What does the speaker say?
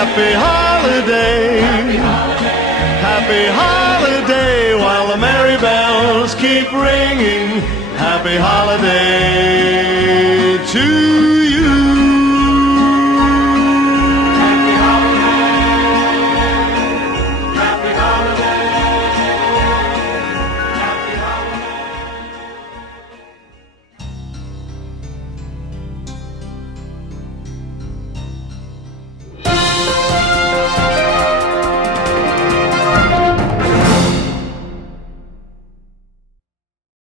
Happy holiday, happy holiday, while the merry bells keep ringing. Happy holiday to you.